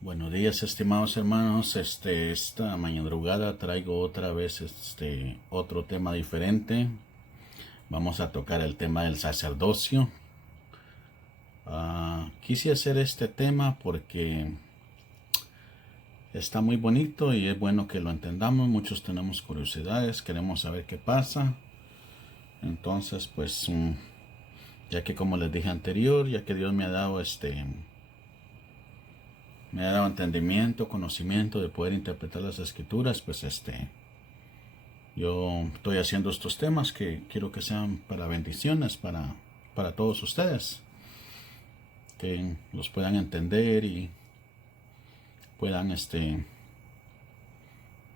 Buenos días, estimados hermanos. Esta madrugada traigo otra vez otro tema diferente. Vamos a tocar el tema del sacerdocio. Quise hacer este tema porque está muy bonito y es bueno que lo entendamos. Muchos tenemos curiosidades, queremos saber qué pasa. Entonces, pues, ya que como les dije anterior, ya que Dios me ha dado entendimiento, conocimiento de poder interpretar las escrituras, pues yo estoy haciendo estos temas que quiero que sean para bendiciones para todos ustedes, que los puedan entender y puedan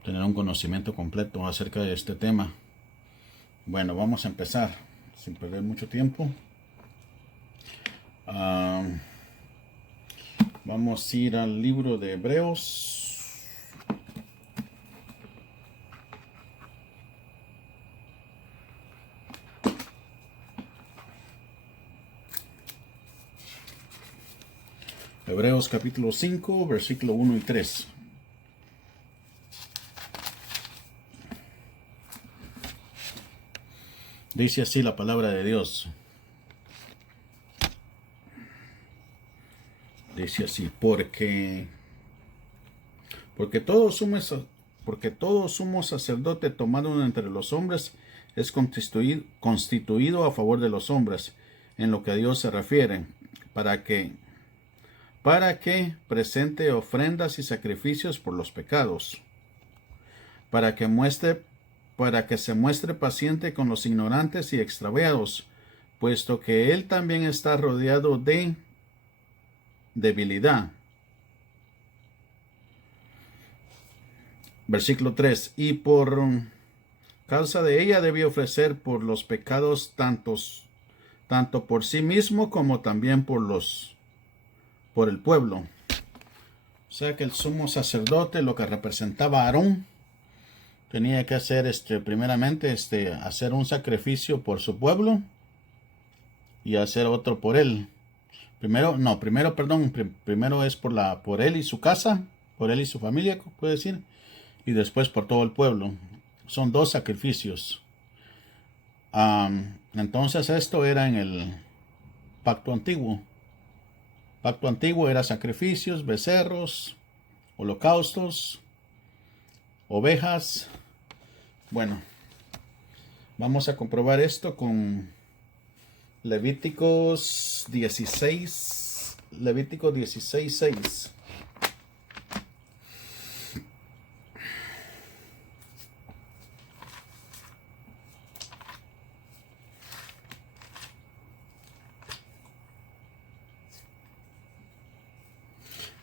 tener un conocimiento completo acerca de este tema. Bueno, vamos a empezar sin perder mucho tiempo. Vamos a ir al libro de Hebreos. Hebreos capítulo 5, versículo 1 y 3. Dice así la palabra de Dios. Dice así, porque todo sumo sacerdote tomado entre los hombres es constituido a favor de los hombres, en lo que a Dios se refiere, para que presente ofrendas y sacrificios por los pecados, para que se muestre paciente con los ignorantes y extraviados, puesto que él también está rodeado de debilidad. Versículo 3. Y por causa de ella debe ofrecer por los pecados tanto por sí mismo como también por el pueblo. O sea que el sumo sacerdote, lo que representaba a Aarón, tenía que hacer primeramente hacer un sacrificio por su pueblo y hacer otro por él. Primero es por él y su casa, por él y su familia, puede decir, y después por todo el pueblo. Son dos sacrificios. Entonces esto era en el pacto antiguo. Pacto antiguo era sacrificios, becerros, holocaustos, ovejas. Bueno, vamos a comprobar esto con Levíticos 16, 6.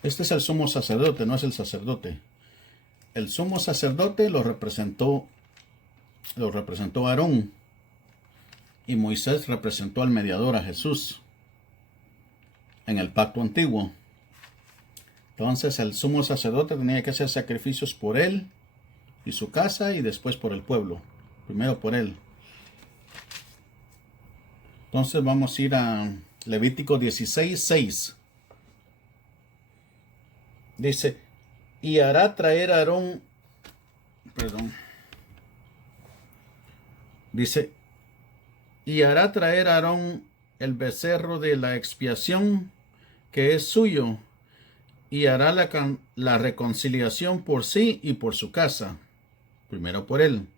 Este es el sumo sacerdote, no es el sacerdote. El sumo sacerdote lo representó Aarón, y Moisés representó al mediador, a Jesús, en el pacto antiguo. Entonces el sumo sacerdote tenía que hacer sacrificios por él y su casa y después por el pueblo. Primero por él. Entonces vamos a ir a Levítico 16, 6. Dice, y hará traer a Aarón, dice, y hará traer a Aarón el becerro de la expiación que es suyo, y hará la reconciliación por sí y por su casa. Primero por él.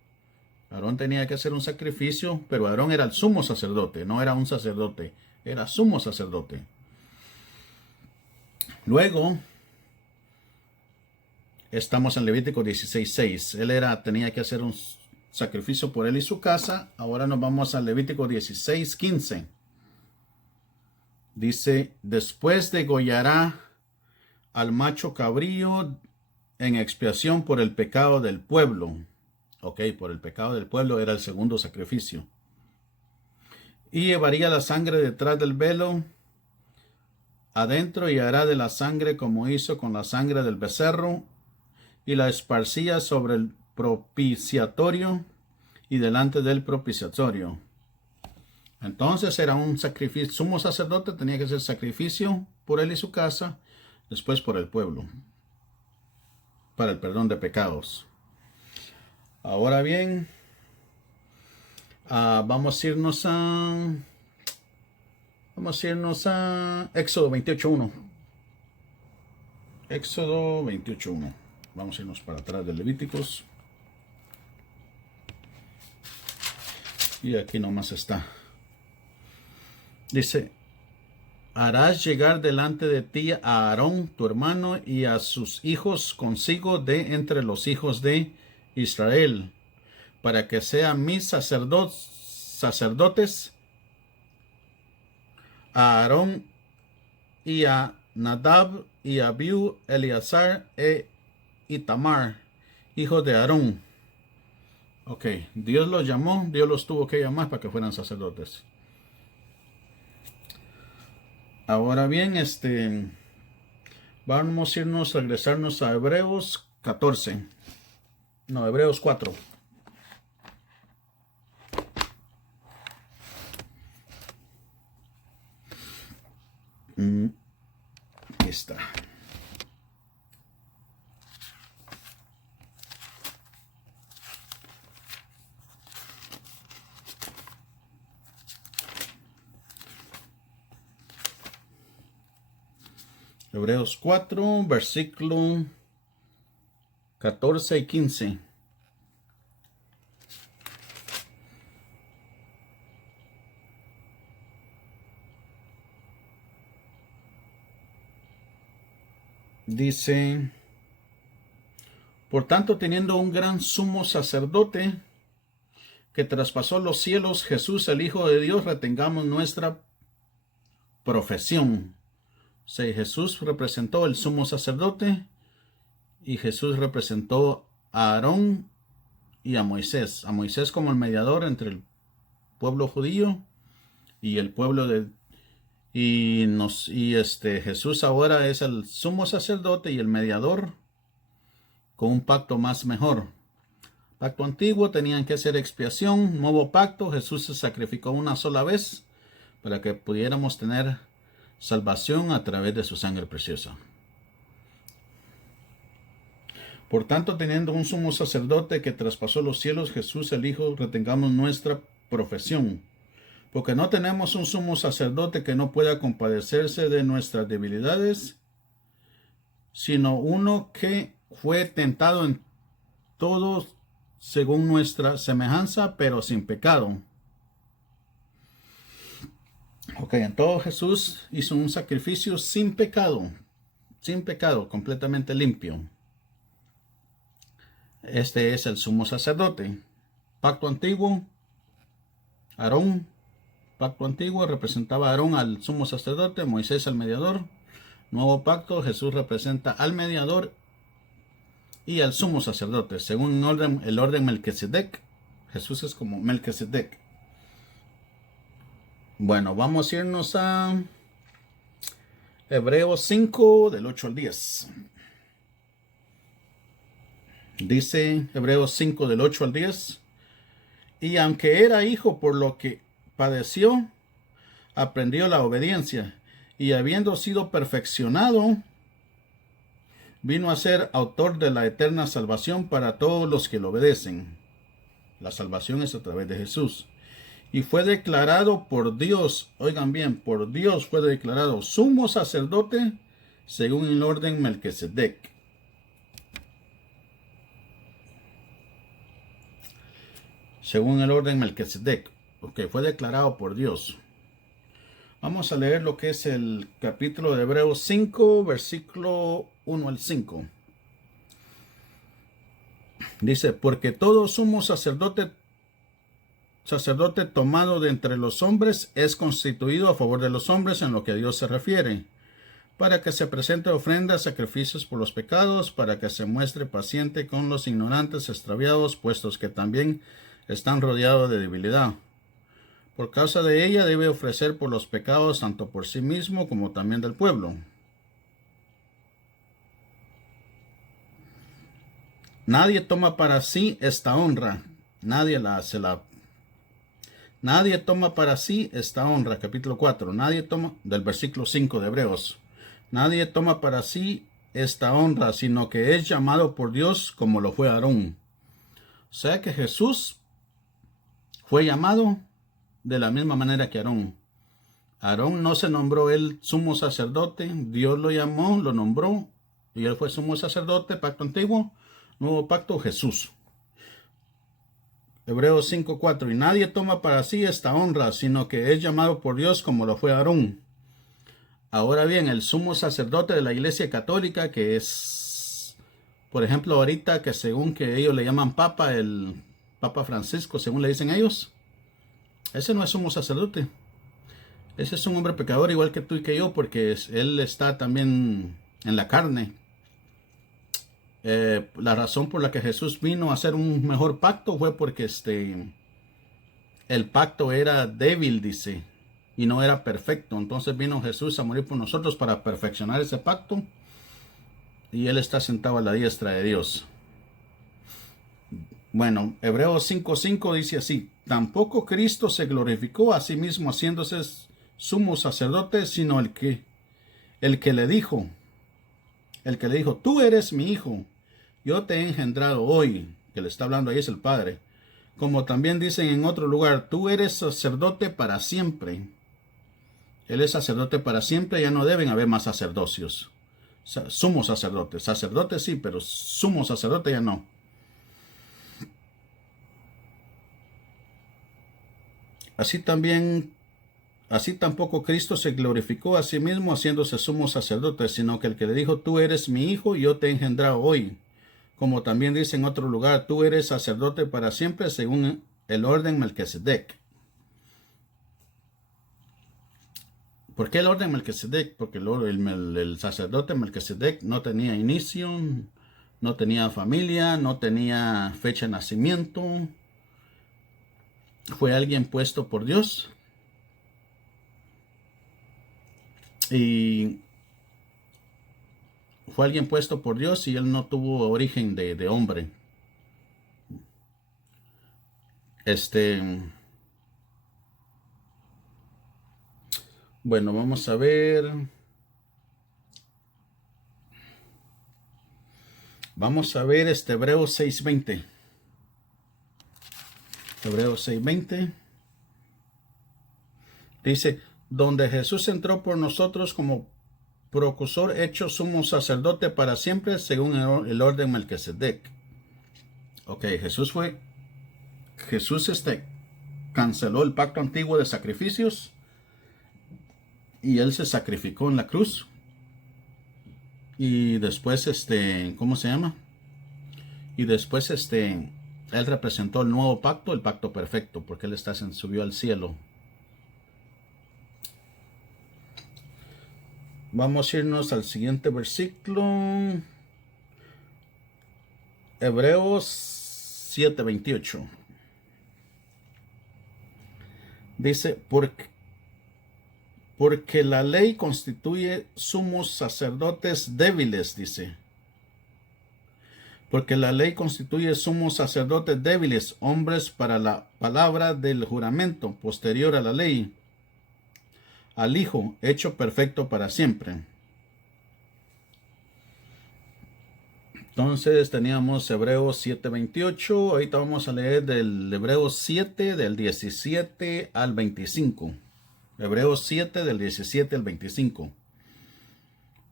Aarón tenía que hacer un sacrificio, pero Aarón era el sumo sacerdote, no era un sacerdote, era sumo sacerdote. Luego, estamos en Levítico 16:6. Tenía que hacer un sacrificio por él y su casa. Ahora nos vamos a Levítico 16:15. Dice, después degollará al macho cabrío en expiación por el pecado del pueblo. Ok, por el pecado del pueblo era el segundo sacrificio. Y llevaría la sangre detrás del velo adentro y hará de la sangre como hizo con la sangre del becerro y la esparcía sobre el propiciatorio y delante del propiciatorio. Entonces era un sacrificio. Sumo sacerdote tenía que hacer sacrificio por él y su casa. después por el pueblo, para el perdón de pecados. Ahora bien, vamos a irnos a Éxodo 28:1. Éxodo 28:1. Vamos a irnos para atrás de Levíticos. Y aquí nomás está. Dice: harás llegar delante de ti a Aarón, tu hermano, y a sus hijos consigo de entre los hijos de Israel, para que sean mis sacerdotes, a Aarón y a Nadab y a Abiú, Eleazar e Itamar, hijos de Aarón. Ok, Dios los llamó, Dios los tuvo que llamar para que fueran sacerdotes. Ahora bien, vamos a regresarnos a Hebreos 14. No, Hebreos 4. Aquí está. Hebreos 4, versículo 14 y 15. Dice: por tanto, teniendo un gran sumo sacerdote que traspasó los cielos, Jesús, el Hijo de Dios, retengamos nuestra profesión. O sea, Jesús representó el sumo sacerdote y Jesús representó a Aarón y a Moisés. A Moisés como el mediador entre el pueblo judío y el pueblo de... Jesús ahora es el sumo sacerdote y el mediador con un pacto más mejor. Pacto antiguo tenían que hacer expiación. Nuevo pacto, Jesús se sacrificó una sola vez para que pudiéramos tener salvación a través de su sangre preciosa. Por tanto, teniendo un sumo sacerdote que traspasó los cielos, Jesús el Hijo, retengamos nuestra profesión. Porque no tenemos un sumo sacerdote que no pueda compadecerse de nuestras debilidades, sino uno que fue tentado en todo según nuestra semejanza, pero sin pecado. Ok, en todo Jesús hizo un sacrificio sin pecado, completamente limpio. Este es el sumo sacerdote. Pacto antiguo, Aarón. Pacto antiguo representaba a Aarón al sumo sacerdote, Moisés al mediador. Nuevo pacto, Jesús representa al mediador y al sumo sacerdote. Según el orden Melquisedec, Jesús es como Melquisedec. Bueno, vamos a irnos a Hebreos 5, del 8 al 10. Dice Hebreos 5, del 8 al 10. Y aunque era hijo, por lo que padeció, aprendió la obediencia, y habiendo sido perfeccionado, vino a ser autor de la eterna salvación para todos los que lo obedecen. La salvación es a través de Jesús. Y fue declarado por Dios, oigan bien, por Dios fue declarado sumo sacerdote según el orden Melquisedec. Según el orden Melquisedec, porque fue declarado por Dios. Vamos a leer lo que es el capítulo de Hebreos 5, versículo 1 al 5. Dice: porque todo sumo sacerdote tomado de entre los hombres es constituido a favor de los hombres en lo que a Dios se refiere, para que se presente ofrendas, sacrificios por los pecados, para que se muestre paciente con los ignorantes extraviados, puestos que también están rodeados de debilidad. Por causa de ella debe ofrecer por los pecados tanto por sí mismo como también del pueblo. Nadie toma para sí esta honra. Nadie toma para sí esta honra. Capítulo 4. Nadie toma, del versículo 5 de Hebreos. Nadie toma para sí esta honra, sino que es llamado por Dios como lo fue Aarón. O sea que Jesús fue llamado de la misma manera que Aarón. Aarón no se nombró él sumo sacerdote, Dios lo llamó, lo nombró, y él fue sumo sacerdote, pacto antiguo, nuevo pacto, Jesús. Hebreos 5:4, y nadie toma para sí esta honra, sino que es llamado por Dios como lo fue Aarón. Ahora bien, el sumo sacerdote de la Iglesia Católica, que es, por ejemplo, ahorita que según que ellos le llaman Papa, el Papa Francisco, según le dicen ellos, ese no es sumo sacerdote. Ese es un hombre pecador igual que tú y que yo, porque él está también en la carne. La razón por la que Jesús vino a hacer un mejor pacto fue porque el pacto era débil, dice, y no era perfecto. Entonces vino Jesús a morir por nosotros para perfeccionar ese pacto, y él está sentado a la diestra de Dios. Bueno, Hebreos 5:5 dice así: tampoco Cristo se glorificó a sí mismo haciéndose sumo sacerdote, sino el que le dijo, tú eres mi hijo, yo te he engendrado hoy. Que le está hablando ahí es el Padre. Como también dicen en otro lugar, tú eres sacerdote para siempre. Él es sacerdote para siempre, ya no deben haber más sacerdocios. Sumo sacerdote, sacerdote sí, pero sumo sacerdote ya no. Así tampoco Cristo se glorificó a sí mismo haciéndose sumo sacerdote, sino que el que le dijo, tú eres mi hijo y yo te he engendrado hoy. Como también dice en otro lugar, tú eres sacerdote para siempre según el orden Melquisedec. ¿Por qué el orden Melquisedec? Porque el sacerdote Melquisedec no tenía inicio, no tenía familia, no tenía fecha de nacimiento. Fue alguien puesto por Dios. Y fue alguien puesto por Dios y él no tuvo origen de hombre. Bueno, vamos a ver. Hebreos 6:20. Hebreos 6:20. Dice, donde Jesús entró por nosotros como precursor hecho sumo sacerdote para siempre según el orden Melquisedec. Ok, Jesús canceló el pacto antiguo de sacrificios y él se sacrificó en la cruz. Y después, ¿cómo se llama? Y después, él representó el nuevo pacto, el pacto perfecto, porque él subió al cielo. Vamos a irnos al siguiente versículo. Hebreos 7:28. Dice, porque la ley constituye sumos sacerdotes débiles, dice. Porque la ley constituye sumos sacerdotes débiles, hombres para la palabra del juramento posterior a la ley, al Hijo, hecho perfecto para siempre. Entonces teníamos Hebreos 7:28. Ahorita vamos a leer del Hebreos 7, del 17 al 25. Hebreos 7, del 17 al 25.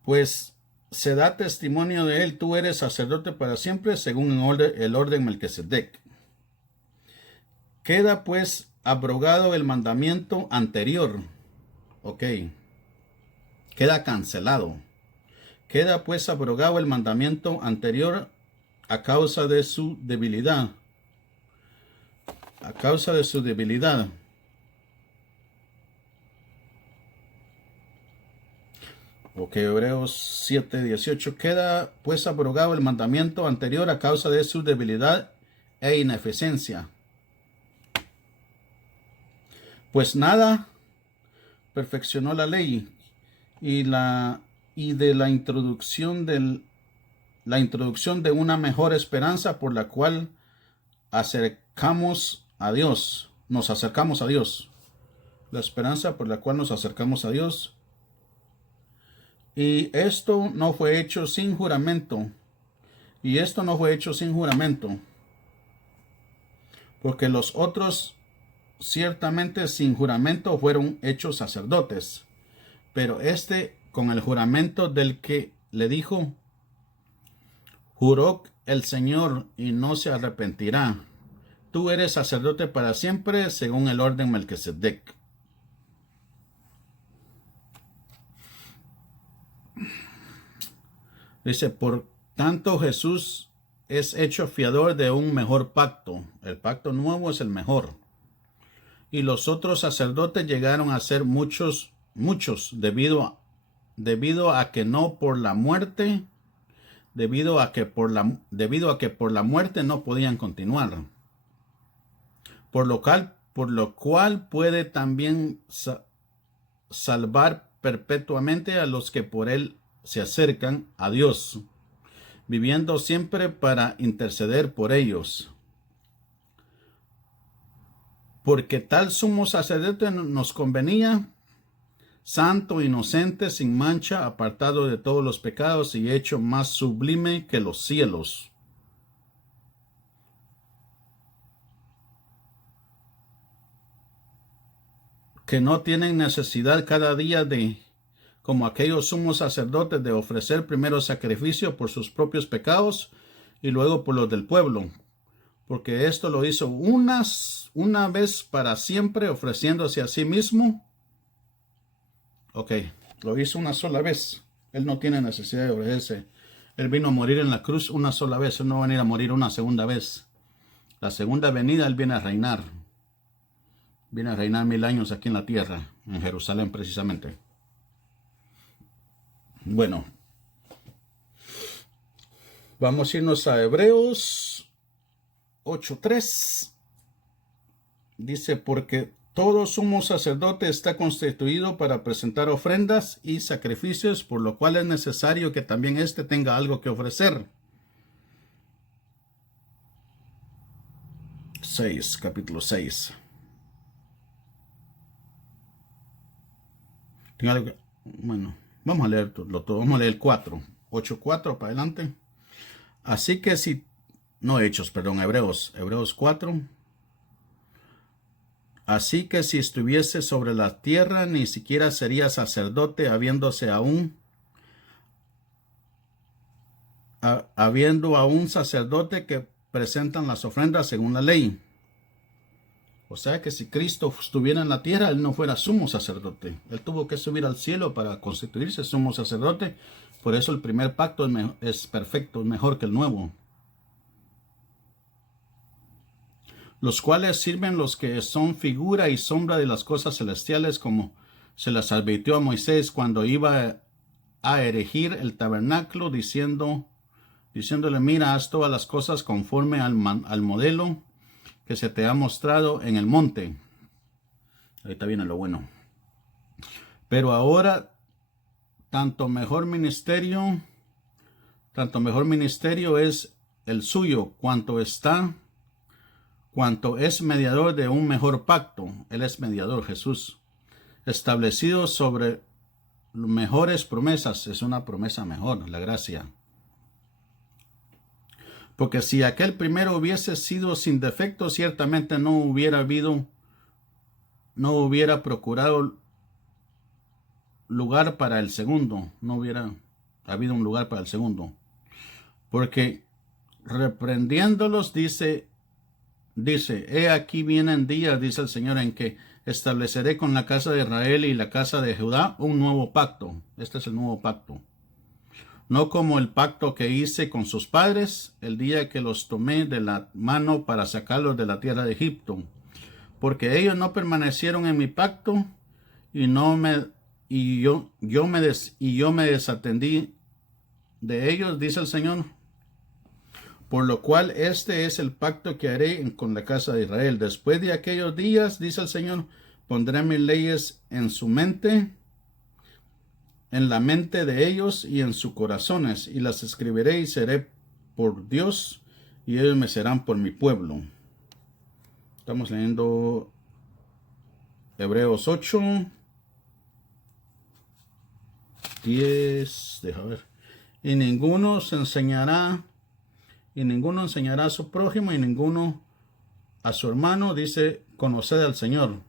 Pues se da testimonio de él, tú eres sacerdote para siempre, según el orden Melquisedec. Queda pues abrogado el mandamiento anterior. Ok. Queda cancelado. Queda pues abrogado el mandamiento anterior a causa de su debilidad. A causa de su debilidad. Ok, Hebreos 7:18. Queda pues abrogado el mandamiento anterior a causa de su debilidad e ineficiencia. Pues nada perfeccionó la ley y de la introducción de una mejor esperanza por la cual nos acercamos a Dios. La esperanza por la cual nos acercamos a Dios. Y esto no fue hecho sin juramento. Y esto no fue hecho sin juramento. Porque los otros ciertamente sin juramento fueron hechos sacerdotes. Pero este con el juramento del que le dijo, juró el Señor y no se arrepentirá. Tú eres sacerdote para siempre según el orden Melquisedec. Dice, por tanto Jesús es hecho fiador de un mejor pacto. El pacto nuevo es el mejor. Y los otros sacerdotes llegaron a ser muchos, debido a que no por la muerte, debido a que por la muerte no podían continuar. Por lo cual puede también salvar perpetuamente a los que por él se acercan a Dios, viviendo siempre para interceder por ellos. Porque tal sumo sacerdote nos convenía, santo, inocente, sin mancha, apartado de todos los pecados y hecho más sublime que los cielos. Que no tienen necesidad cada día como aquellos sumos sacerdotes, de ofrecer primero sacrificio por sus propios pecados y luego por los del pueblo. Porque esto lo hizo una vez para siempre, ofreciéndose a sí mismo. Ok, lo hizo una sola vez. Él no tiene necesidad de ofrecerse. Él vino a morir en la cruz una sola vez. Él no va a venir a morir una segunda vez. La segunda venida Él viene a reinar. Viene a reinar 1000 años aquí en la tierra, en Jerusalén precisamente. Bueno, vamos a irnos a Hebreos 8:3. Dice, porque todo sumo sacerdote está constituido para presentar ofrendas y sacrificios, por lo cual es necesario que también éste tenga algo que ofrecer. Capítulo 6. Bueno, vamos a leer todo. Vamos a leer el 4. 8:4 para adelante. Así que si... No Hechos, perdón, Hebreos 4. Así que si estuviese sobre la tierra, ni siquiera sería sacerdote, habiendo aún sacerdote que presentan las ofrendas según la ley. O sea que si Cristo estuviera en la tierra, Él no fuera sumo sacerdote. Él tuvo que subir al cielo para constituirse sumo sacerdote. Por eso el primer pacto es perfecto, es mejor que el nuevo. Los cuales sirven los que son figura y sombra de las cosas celestiales, como se las advirtió a Moisés cuando iba a erigir el tabernáculo, diciéndole, mira, haz todas las cosas conforme al modelo que se te ha mostrado en el monte. Ahorita viene lo bueno. Pero ahora, tanto mejor ministerio es el suyo, cuanto es mediador de un mejor pacto. Él es mediador, Jesús, establecido sobre mejores promesas. Es una promesa mejor, la gracia. Porque si aquel primero hubiese sido sin defecto, ciertamente no hubiera procurado lugar para el segundo. No hubiera habido un lugar para el segundo. Porque reprendiéndolos dice, he aquí vienen días, dice el Señor, en que estableceré con la casa de Israel y la casa de Judá un nuevo pacto. Este es el nuevo pacto. No como el pacto que hice con sus padres el día que los tomé de la mano para sacarlos de la tierra de Egipto. Porque ellos no permanecieron en mi pacto y yo me desatendí de ellos, dice el Señor. Por lo cual este es el pacto que haré con la casa de Israel. Después de aquellos días, dice el Señor, pondré mis leyes en su mente, en la mente de ellos y en sus corazones, y las escribiré y seré por Dios, y ellos me serán por mi pueblo. Estamos leyendo Hebreos 8. 10, deja ver. Y ninguno enseñará a su prójimo, y ninguno a su hermano, dice, conoced al Señor,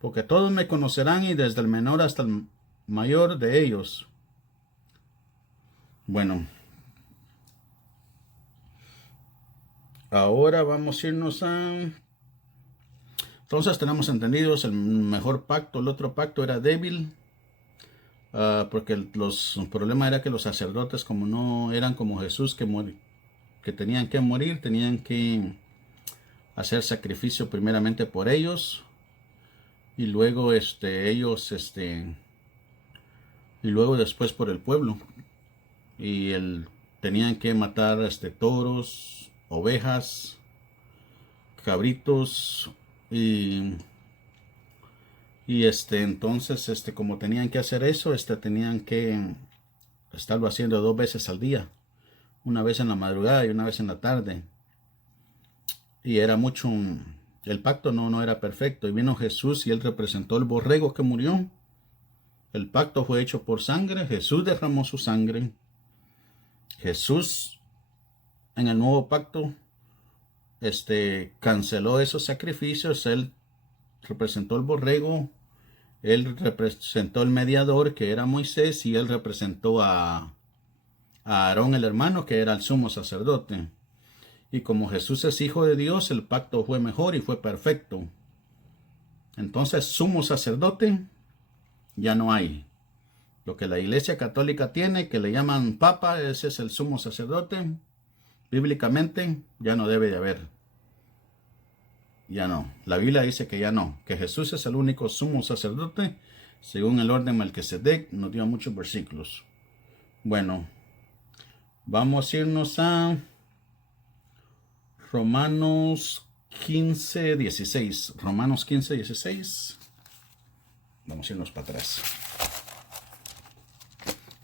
porque todos me conocerán, y desde el menor hasta el mayor de ellos. Bueno, ahora vamos a irnos a... Entonces tenemos entendidos el mejor pacto. El otro pacto era débil, porque el problema era que los sacerdotes, como no eran como Jesús, que tenían que morir, tenían que hacer sacrificio primeramente por ellos, y luego y luego después por el pueblo. Y tenían que matar toros, ovejas, cabritos, y entonces como tenían que hacer eso, tenían que estarlo haciendo 2 veces al día, una vez en la madrugada y una vez en la tarde. Y era mucho, el pacto no era perfecto. Y vino Jesús y él representó el borrego que murió. El pacto fue hecho por sangre. Jesús derramó su sangre. Jesús en el nuevo pacto canceló esos sacrificios. Él representó el borrego. Él representó el mediador, que era Moisés, y él representó a Aarón, el hermano, que era el sumo sacerdote. Y como Jesús es hijo de Dios, el pacto fue mejor y fue perfecto. Entonces, sumo sacerdote ya no hay. Lo que la Iglesia Católica tiene, que le llaman Papa, ese es el sumo sacerdote. Bíblicamente ya no debe de haber. Ya no. La Biblia dice que ya no. Que Jesús es el único sumo sacerdote, según el orden Melquisedec. Nos dio muchos versículos. Bueno, vamos a irnos a Romanos 15, 16. Romanos 15, 16. Vamos a irnos para atrás.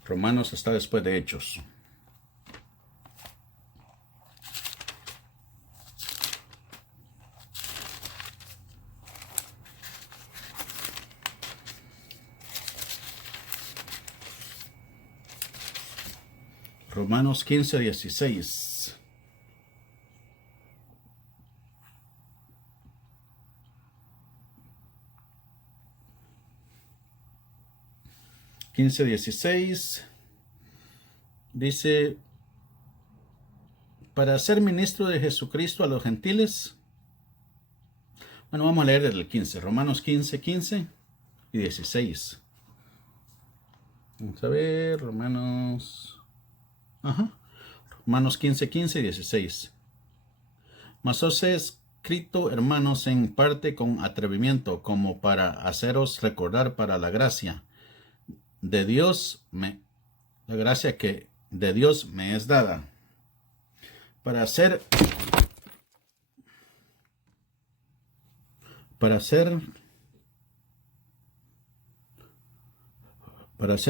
Romanos está después de Hechos. Romanos 15, 16. Dice, para ser ministro de Jesucristo a los gentiles. Bueno, vamos a leer el 15. Romanos 15, 15 y 16. Vamos a ver, Romanos 15, 15 y 16. Mas os he escrito, hermanos, en parte con atrevimiento, como para haceros recordar para la gracia de Dios, la gracia que de Dios me es dada, para ser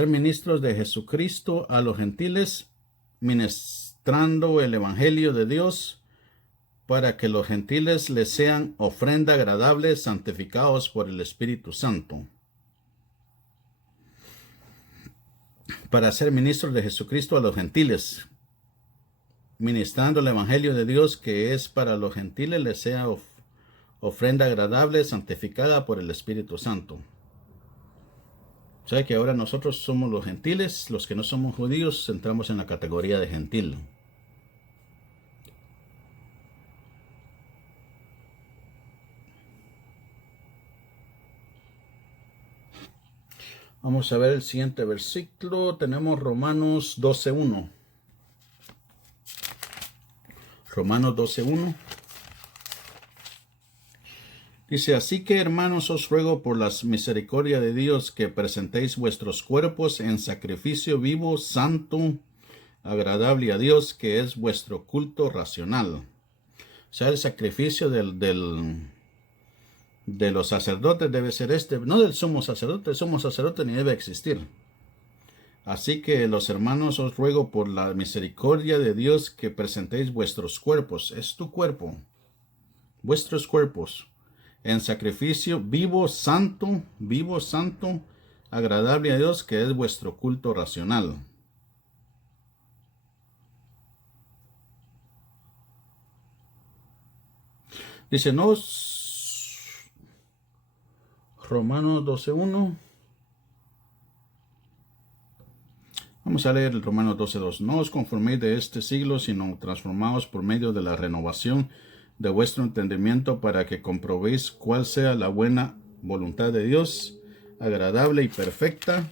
ministros de Jesucristo a los gentiles, ministrando el evangelio de Dios, para que los gentiles les sean ofrenda agradable, santificados por el Espíritu Santo. Para ser ministros de Jesucristo a los gentiles, ministrando el evangelio de Dios, que es para los gentiles, les sea ofrenda agradable, santificada por el Espíritu Santo. O sea que ahora nosotros somos los gentiles, los que no somos judíos entramos en la categoría de gentil. Vamos a ver el siguiente versículo. Tenemos Romanos 12:1. Romanos 12:1. Dice, así que, hermanos, os ruego por la misericordia de Dios que presentéis vuestros cuerpos en sacrificio vivo, santo, agradable a Dios, que es vuestro culto racional. O sea, el sacrificio de los sacerdotes debe ser no del sumo sacerdote. El sumo sacerdote ni debe existir. Así que, los hermanos, os ruego por la misericordia de Dios que presentéis vuestros cuerpos. Es tu cuerpo. Vuestros cuerpos en sacrificio vivo, santo, agradable a Dios, que es vuestro culto racional. Dice, no, Romanos 12:1. Vamos a leer el Romanos 12:2. No os conforméis de este siglo, sino transformaos por medio de la renovación de vuestro entendimiento, para que comprobéis cuál sea la buena voluntad de Dios, agradable y perfecta.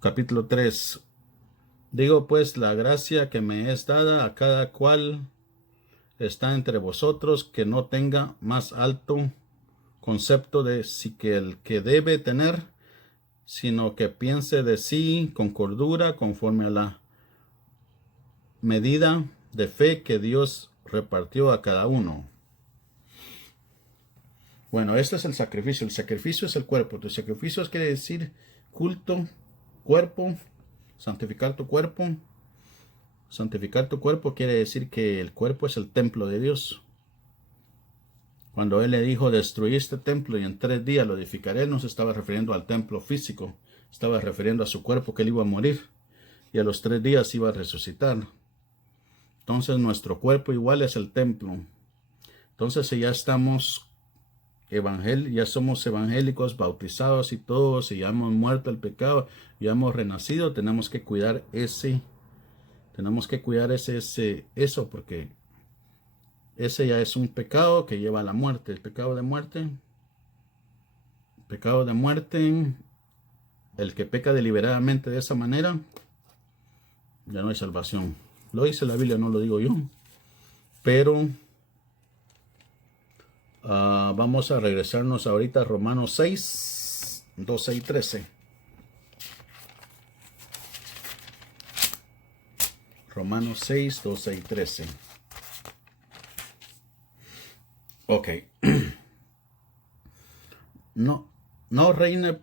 Capítulo 3. Digo pues, la gracia que me es dada a cada cual está entre vosotros, que no tenga más alto concepto de sí que el que debe tener, sino que piense de sí con cordura, conforme a la medida de fe que Dios repartió a cada uno. Bueno, este es el sacrificio. El sacrificio es el cuerpo. Tu sacrificio quiere decir culto, cuerpo, santificar tu cuerpo. Santificar tu cuerpo quiere decir que el cuerpo es el templo de Dios. Cuando Él le dijo, destruí este templo y en 3 días lo edificaré, Él no se estaba refiriendo al templo físico, estaba refiriendo a su cuerpo, que Él iba a morir y a los 3 días iba a resucitar. Entonces nuestro cuerpo igual es el templo. Entonces si ya estamos ya somos evangélicos, bautizados y todos, si ya hemos muerto el pecado, ya hemos renacido, tenemos que cuidar eso, porque ese ya es un pecado que lleva a la muerte. El pecado de muerte, el que peca deliberadamente de esa manera, ya no hay salvación. Lo dice la Biblia, no lo digo yo. Pero vamos a regresarnos ahorita a Romanos 6, 12 y 13. Romanos 6, 12 y 13. Ok. No reine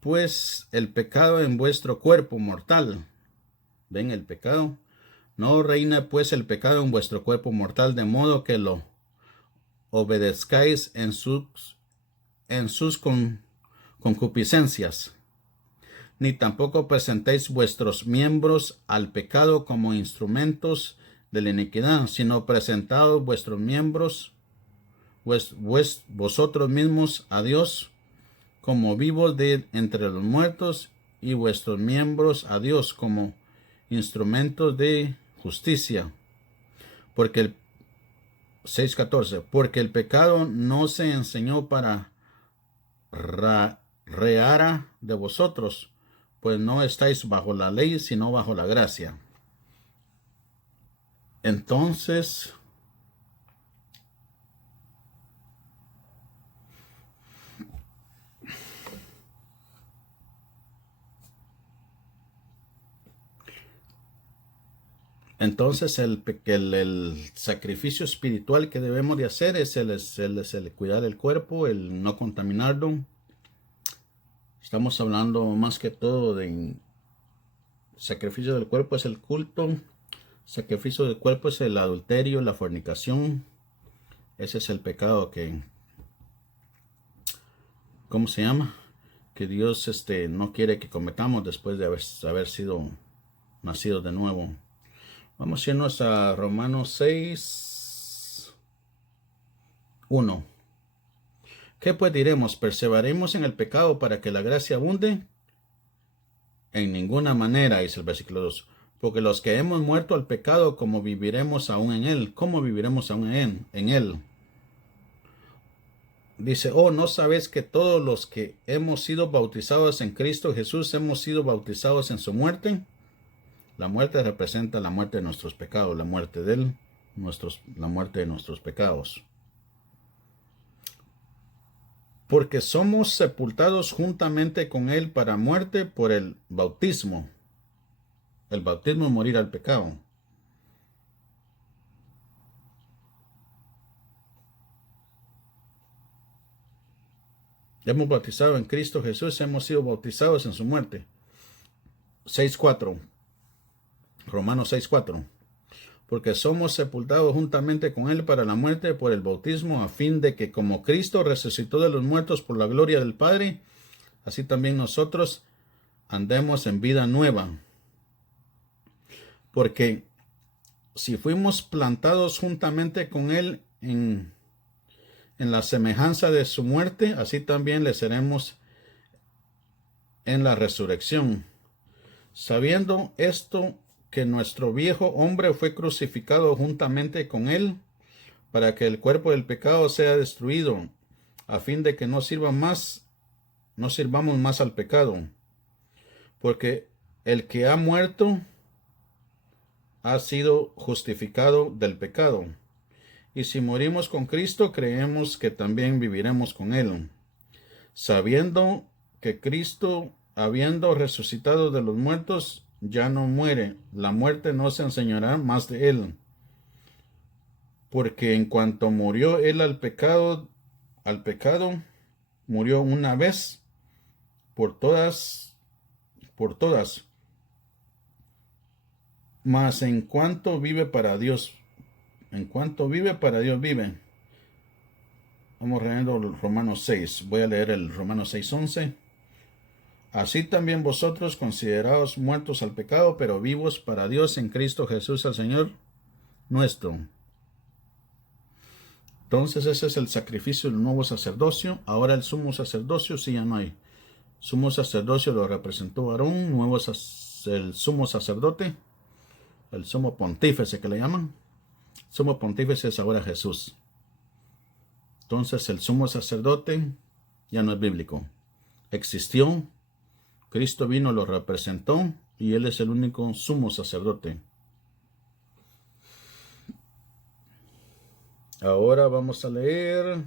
pues el pecado en vuestro cuerpo mortal. ¿Ven el pecado? No reina pues el pecado en vuestro cuerpo mortal, de modo que lo obedezcáis en sus concupiscencias. Ni tampoco presentéis vuestros miembros al pecado como instrumentos de la iniquidad, sino presentaos vuestros miembros vosotros mismos a Dios como vivos de entre los muertos, y vuestros miembros a Dios como instrumentos de justicia. Porque el 6:14, porque el pecado no se enseñó para reara de vosotros, pues no estáis bajo la ley, sino bajo la gracia. Entonces, el sacrificio espiritual que debemos de hacer es el cuidar el cuerpo, el no contaminarlo. Estamos hablando más que todo de sacrificio del cuerpo, es el culto. Sacrificio del cuerpo es el adulterio, la fornicación. Ese es el pecado que, ¿cómo se llama? Que Dios no quiere que cometamos después de haber sido nacidos de nuevo. Vamos a irnos a Romanos 6, 1. ¿Qué pues diremos? ¿Perseveraremos en el pecado para que la gracia abunde? En ninguna manera, dice el versículo 2. Porque los que hemos muerto al pecado, ¿cómo viviremos aún en él? ¿Cómo viviremos aún en él? Dice, ¿no sabéis que todos los que hemos sido bautizados en Cristo Jesús hemos sido bautizados en su muerte? La muerte representa la muerte de nuestros pecados, la muerte de él, la muerte de nuestros pecados. Porque somos sepultados juntamente con él para muerte por el bautismo. El bautismo es morir al pecado. Hemos bautizado en Cristo Jesús, hemos sido bautizados en su muerte. 6:4. Romanos 6:4. porque somos sepultados juntamente con él para la muerte por el bautismo, a fin de que como Cristo resucitó de los muertos por la gloria del Padre, así también nosotros andemos en vida nueva. Porque si fuimos plantados juntamente con él en la semejanza de su muerte, así también le seremos en la resurrección. Sabiendo esto, que nuestro viejo hombre fue crucificado juntamente con él, para que el cuerpo del pecado sea destruido, a fin de que no sirvamos más al pecado. Porque el que ha muerto ha sido justificado del pecado. Y si morimos con Cristo, creemos que también viviremos con él, sabiendo que Cristo, habiendo resucitado de los muertos, ya no muere. La muerte no se enseñará más de él. Porque en cuanto murió él al pecado, murió una vez por todas, mas en cuanto vive para Dios, vive. Vamos leyendo Romanos 6. Voy a leer el Romanos 6:11. Así también vosotros, considerados muertos al pecado, pero vivos para Dios en Cristo Jesús el Señor nuestro. Entonces ese es el sacrificio del nuevo sacerdocio. Ahora el sumo sacerdocio sí ya no hay. Sumo sacerdocio lo representó Aarón, el sumo sacerdote, el sumo pontífice que le llaman. Sumo pontífice es ahora Jesús. Entonces el sumo sacerdote ya no es bíblico. Existió, Cristo vino, lo representó y él es el único sumo sacerdote. Ahora vamos a leer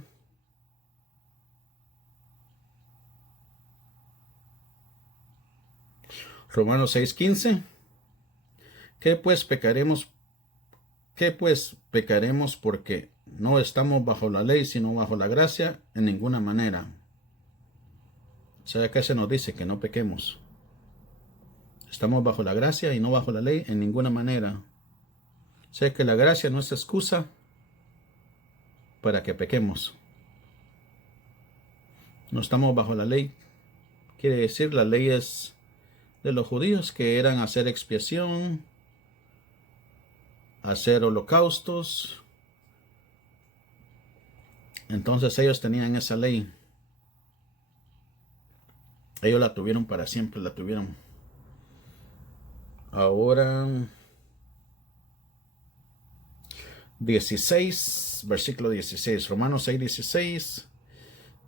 Romanos 6:15. ¿Qué pues pecaremos porque no estamos bajo la ley, sino bajo la gracia? En ninguna manera. O sea, acá se nos dice que no pequemos. Estamos bajo la gracia y no bajo la ley en ninguna manera. O sea que la gracia no es excusa para que pequemos. No estamos bajo la ley. Quiere decir, la ley es de los judíos, que eran hacer expiación, hacer holocaustos. Entonces ellos tenían esa ley. Ellos la tuvieron para siempre, la tuvieron. Ahora 16, versículo 16, Romanos 6:16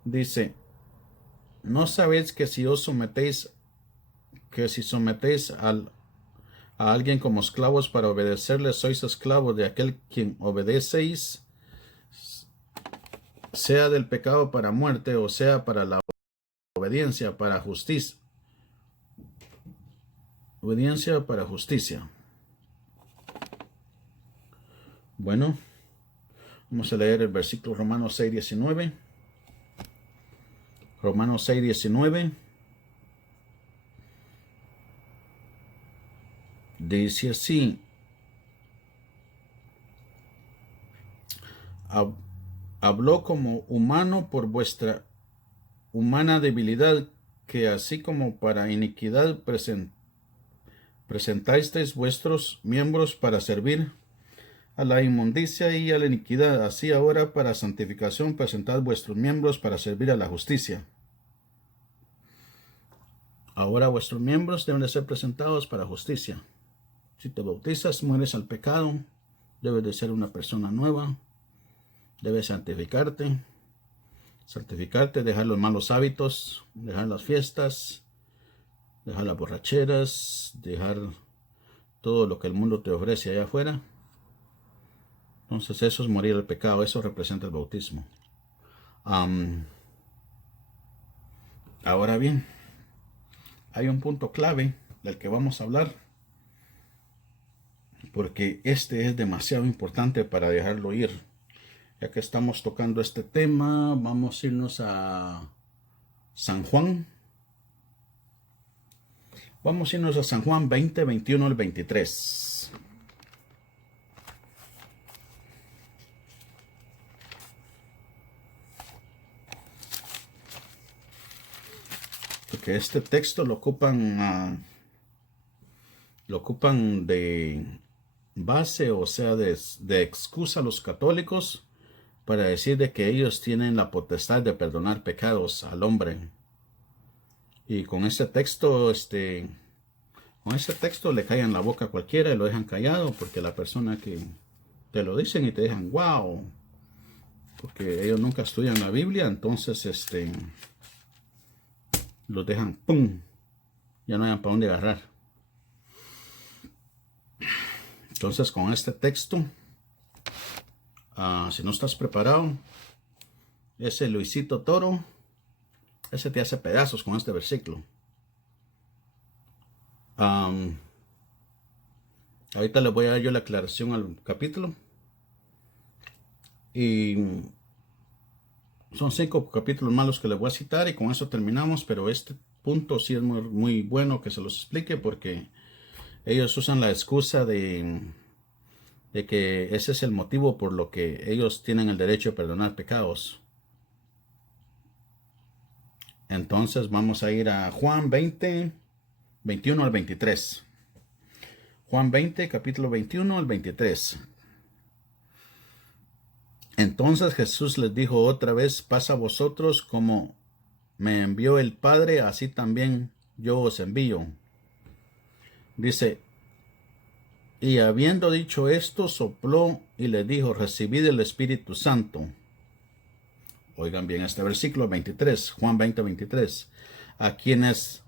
dice: ¿no sabéis que si sometéis a alguien como esclavos para obedecerle, sois esclavos de aquel quien obedecéis, sea del pecado para muerte, o sea para la obediencia para justicia? Obediencia para justicia. Bueno, vamos a leer el versículo Romanos 6:19. Romanos 6:19 dice así: habló como humano por vuestra humana debilidad, que así como para iniquidad presentasteis vuestros miembros para servir a la inmundicia y a la iniquidad, así ahora para santificación presentad vuestros miembros para servir a la justicia. Ahora vuestros miembros deben de ser presentados para justicia. Si te bautizas, mueres al pecado, debes de ser una persona nueva, debes santificarte, dejar los malos hábitos, dejar las fiestas, dejar las borracheras, dejar todo lo que el mundo te ofrece allá afuera. Entonces eso es morir al pecado, eso representa el bautismo. Ahora bien, hay un punto clave del que vamos a hablar, porque este es demasiado importante para dejarlo ir. Ya que estamos tocando este tema, vamos a irnos a San Juan. Vamos a irnos a San Juan 20, 21 al 23. porque este texto lo ocupan de base, o sea, de excusa a los católicos para decir de que ellos tienen la potestad de perdonar pecados al hombre. Y con este texto, le callan la boca a cualquiera y lo dejan callado, porque la persona que te lo dicen y te dejan, wow, porque ellos nunca estudian la Biblia, entonces los dejan, pum, ya no hayan para dónde agarrar. Entonces con este texto, si no estás preparado, ese Luisito Toro, ese te hace pedazos con este versículo. Ahorita le voy a dar yo la aclaración al capítulo. Y son 5 capítulos malos que les voy a citar y con eso terminamos, pero este punto sí es muy, muy bueno que se los explique, porque ellos usan la excusa de que ese es el motivo por lo que ellos tienen el derecho de perdonar pecados. Entonces vamos a ir a Juan 20, 21 al 23. Juan 20, capítulo 21 al 23. Entonces Jesús les dijo otra vez: pasa a vosotros, como me envió el Padre, así también yo os envío. Dice, y habiendo dicho esto, sopló y les dijo: recibid el Espíritu Santo. Oigan bien este versículo 23, Juan 20, 23. A quienes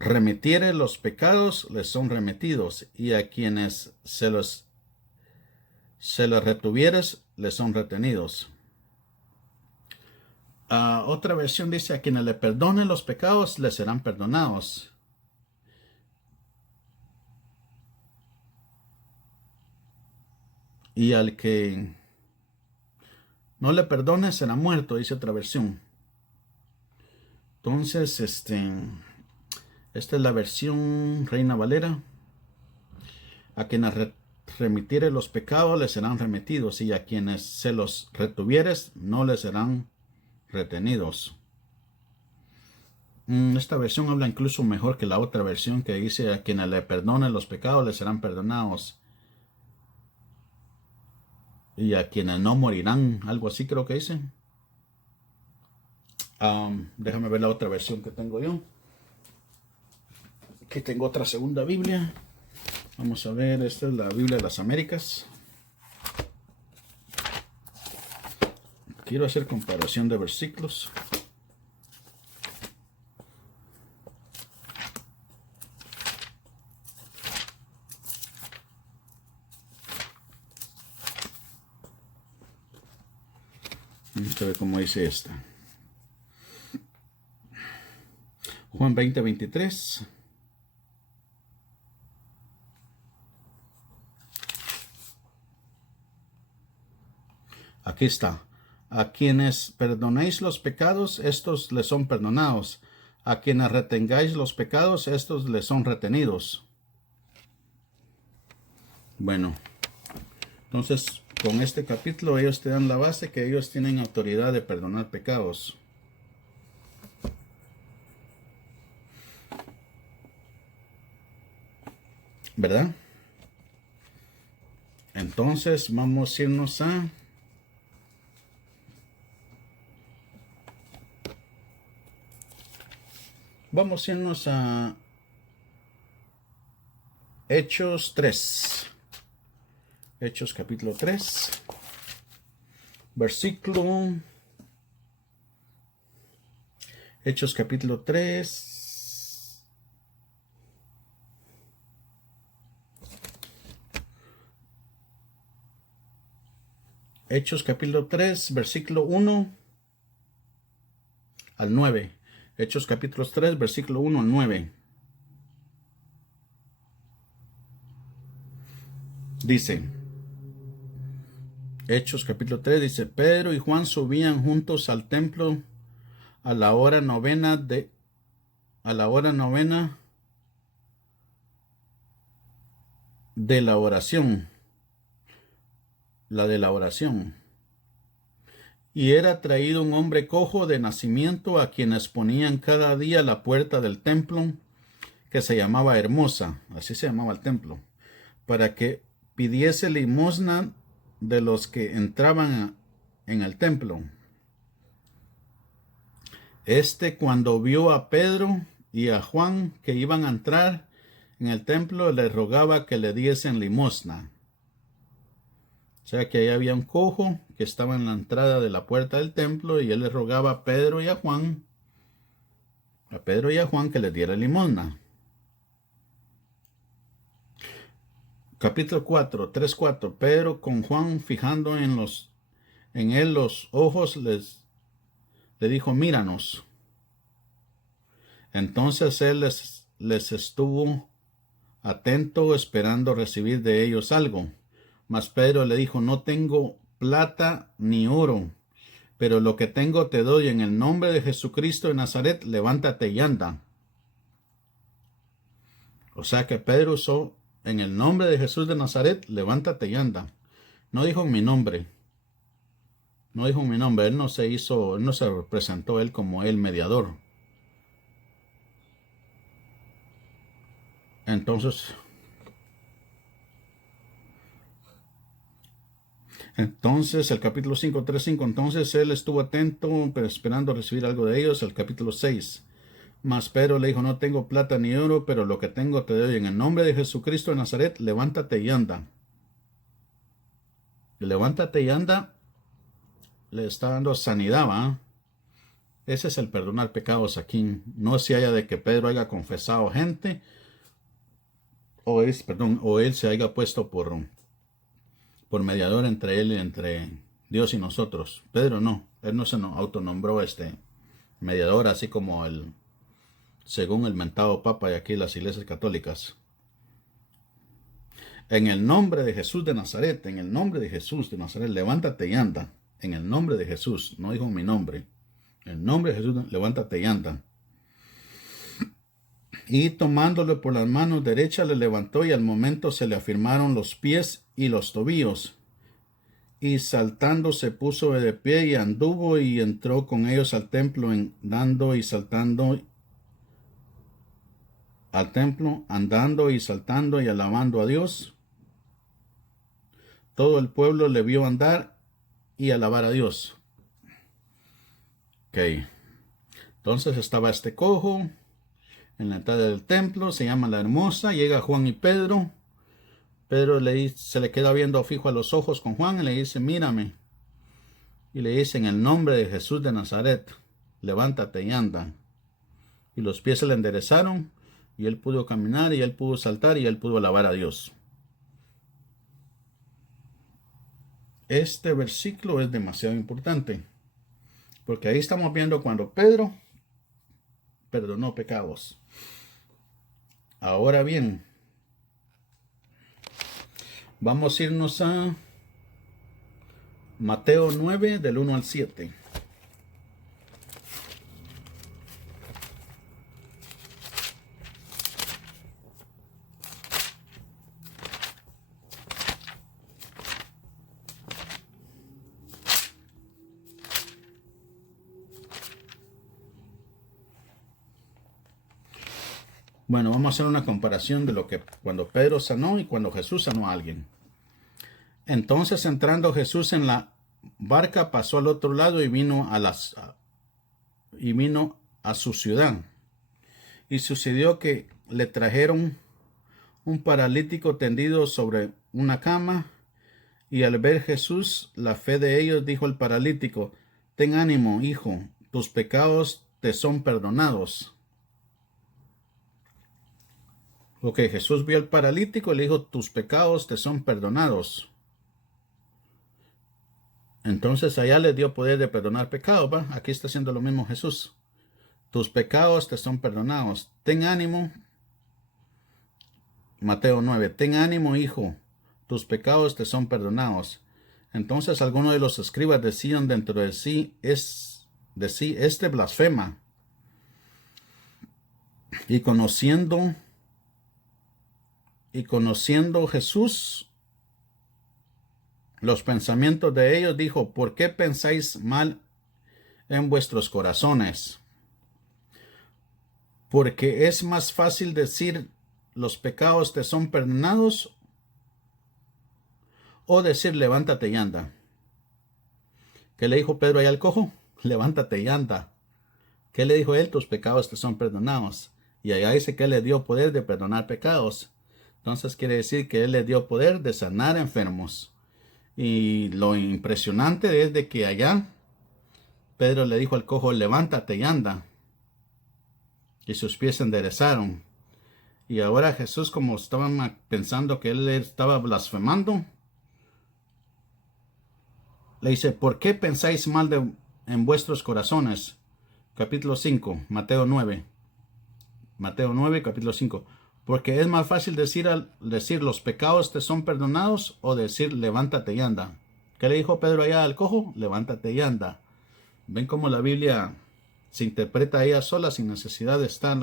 remitiere los pecados, les son remitidos, y a quienes se los retuvieres, les son retenidos. Otra versión dice: a quienes le perdonen los pecados, les serán perdonados. Y al que no le perdone será muerto, dice otra versión. Entonces, esta es la versión Reina Valera. A quienes remitiere los pecados, les serán remitidos, y a quienes se los retuvieres, no les serán retenidos. Esta versión habla incluso mejor que la otra versión, que dice: a quienes le perdonen los pecados, les serán perdonados, y a quienes no morirán, algo así creo que dice. Déjame ver la otra versión que tengo yo. Aquí tengo otra segunda Biblia. Vamos a ver, esta es la Biblia de las Américas. Quiero hacer comparación de versículos. Vamos a ver cómo dice esta. Juan 20, 23. Aquí está. A quienes perdonéis los pecados, estos les son perdonados. A quienes retengáis los pecados, estos les son retenidos. Bueno, entonces con este capítulo ellos te dan la base que ellos tienen autoridad de perdonar pecados. ¿Verdad? Entonces vamos a irnos a Hechos 3. Hechos capítulo 3. Versículo. Hechos capítulo 3. Hechos capítulo 3, versículo 1 al 9. Hechos capítulo 3, versículo 1 al 9. Dice, Hechos capítulo 3 dice: Pedro y Juan subían juntos al templo a la hora novena de la oración. La de la oración. Y era traído un hombre cojo de nacimiento, a quienes ponían cada día la puerta del templo, que se llamaba Hermosa, así se llamaba el templo, para que pidiese limosna de los que entraban en el templo. Cuando vio a Pedro y a Juan que iban a entrar en el templo, le rogaba que le diesen limosna. O sea que ahí había un cojo que estaba en la entrada de la puerta del templo, y él le rogaba a Pedro y a Juan, que le diera limosna. Capítulo 4, 3:4. Pedro, con Juan fijando en él los ojos, le dijo: míranos. Entonces él les estuvo atento, esperando recibir de ellos algo. Mas Pedro le dijo: no tengo plata ni oro, pero lo que tengo te doy. En el nombre de Jesucristo de Nazaret, levántate y anda. O sea que Pedro usó: en el nombre de Jesús de Nazaret, levántate y anda. No dijo en mi nombre. No dijo en mi nombre. Él no se presentó él como el mediador. Entonces el capítulo 5, 3, 5. Entonces él estuvo atento, pero esperando recibir algo de ellos. El capítulo 6. Mas Pedro le dijo: no tengo plata ni oro, pero lo que tengo te doy. En el nombre de Jesucristo de Nazaret, levántate y anda. Y levántate y anda le está dando sanidad, ¿va? Ese es el perdonar pecados aquí. No se haya de que Pedro haya confesado gente, o él se haya puesto por mediador entre él y entre Dios y nosotros. Pedro no, él no se autonombró mediador, así como según el mentado Papa y aquí las iglesias católicas. En el nombre de Jesús de Nazaret, en el nombre de Jesús de Nazaret, levántate y anda. En el nombre de Jesús, no dijo mi nombre. En el nombre de Jesús, levántate y anda. Y tomándolo por las manos derechas le levantó, y al momento se le afirmaron los pies y los tobillos. Y saltando se puso de pie y anduvo y entró con ellos al templo, andando y saltando y alabando a Dios. Todo el pueblo le vio andar y alabar a Dios. Ok. Entonces estaba este cojo en la entrada del templo, se llama La Hermosa. Llega Juan y Pedro. Pedro se le queda viendo fijo a los ojos con Juan y le dice: mírame. Y le dice: en el nombre de Jesús de Nazaret, levántate y anda. Y los pies se le enderezaron, y él pudo caminar, y él pudo saltar, y él pudo alabar a Dios. Este versículo es demasiado importante, porque ahí estamos viendo cuando Pedro perdonó pecados. Ahora bien, vamos a irnos a Mateo 9, del 1 al 7. Bueno, vamos a hacer una comparación de lo que cuando Pedro sanó y cuando Jesús sanó a alguien. Entonces, entrando Jesús en la barca, pasó al otro lado y vino a su ciudad. Y sucedió que le trajeron un paralítico tendido sobre una cama, y al ver Jesús la fe de ellos, dijo al paralítico: ten ánimo, hijo, tus pecados te son perdonados. Ok, Jesús vio al paralítico y le dijo: tus pecados te son perdonados. Entonces allá le dio poder de perdonar pecados, ¿va? Aquí está haciendo lo mismo Jesús. Tus pecados te son perdonados. Ten ánimo. Mateo 9. Ten ánimo, hijo, tus pecados te son perdonados. Entonces algunos de los escribas decían dentro de sí: este blasfema. Y conociendo Jesús los pensamientos de ellos, dijo, ¿por qué pensáis mal en vuestros corazones? Porque es más fácil decir, los pecados te son perdonados, o decir, levántate y anda. ¿Qué le dijo Pedro allá al cojo? Levántate y anda. ¿Qué le dijo él? Tus pecados te son perdonados. Y allá dice que él le dio poder de perdonar pecados. Entonces quiere decir que él le dio poder de sanar enfermos. Y lo impresionante es de que allá Pedro le dijo al cojo, levántate y anda. Y sus pies se enderezaron. Y ahora Jesús, como estaban pensando que él estaba blasfemando, le dice, ¿por qué pensáis mal en vuestros corazones? Capítulo 5, Mateo 9. Mateo 9, capítulo 5. Porque es más fácil decir los pecados te son perdonados, o decir levántate y anda. ¿Qué le dijo Pedro allá al cojo? Levántate y anda. ¿Ven cómo la Biblia se interpreta ella sola sin necesidad de estar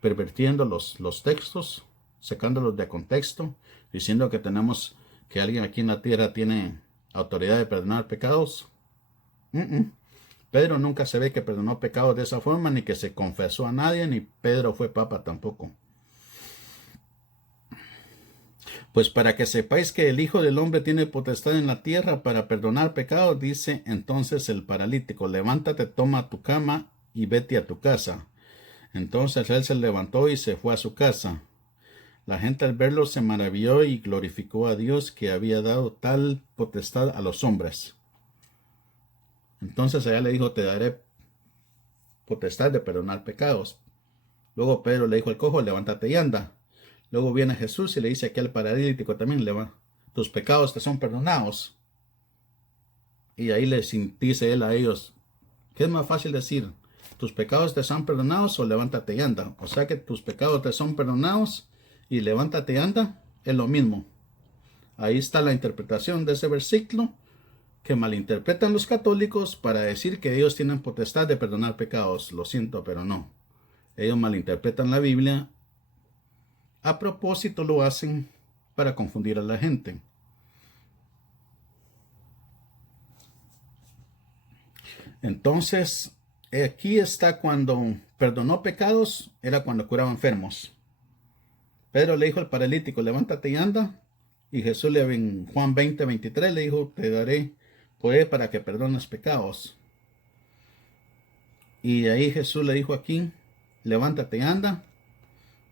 pervirtiendo los textos, sacándolos de contexto, diciendo que alguien aquí en la tierra tiene autoridad de perdonar pecados? Pedro nunca se ve que perdonó pecados de esa forma, ni que se confesó a nadie, ni Pedro fue papa tampoco. Pues para que sepáis que el Hijo del Hombre tiene potestad en la tierra para perdonar pecados, dice entonces el paralítico, levántate, toma tu cama y vete a tu casa. Entonces él se levantó y se fue a su casa. La gente al verlo se maravilló y glorificó a Dios que había dado tal potestad a los hombres. Entonces allá le dijo, te daré potestad de perdonar pecados. Luego Pedro le dijo al cojo, levántate y anda. Luego viene Jesús y le dice aquí al paralítico también, tus pecados te son perdonados. Y ahí les dice él a ellos, ¿qué es más fácil decir? ¿Tus pecados te son perdonados o levántate y anda? O sea que tus pecados te son perdonados y levántate y anda es lo mismo. Ahí está la interpretación de ese versículo que malinterpretan los católicos para decir que ellos tienen potestad de perdonar pecados. Lo siento, pero no. Ellos malinterpretan la Biblia. A propósito lo hacen para confundir a la gente. Entonces, aquí está cuando perdonó pecados, era cuando curaba enfermos. Pedro le dijo al paralítico, levántate y anda. Y Jesús en Juan 20, 23 le dijo, te daré poder para que perdones pecados. Y ahí Jesús le dijo aquí, levántate y anda.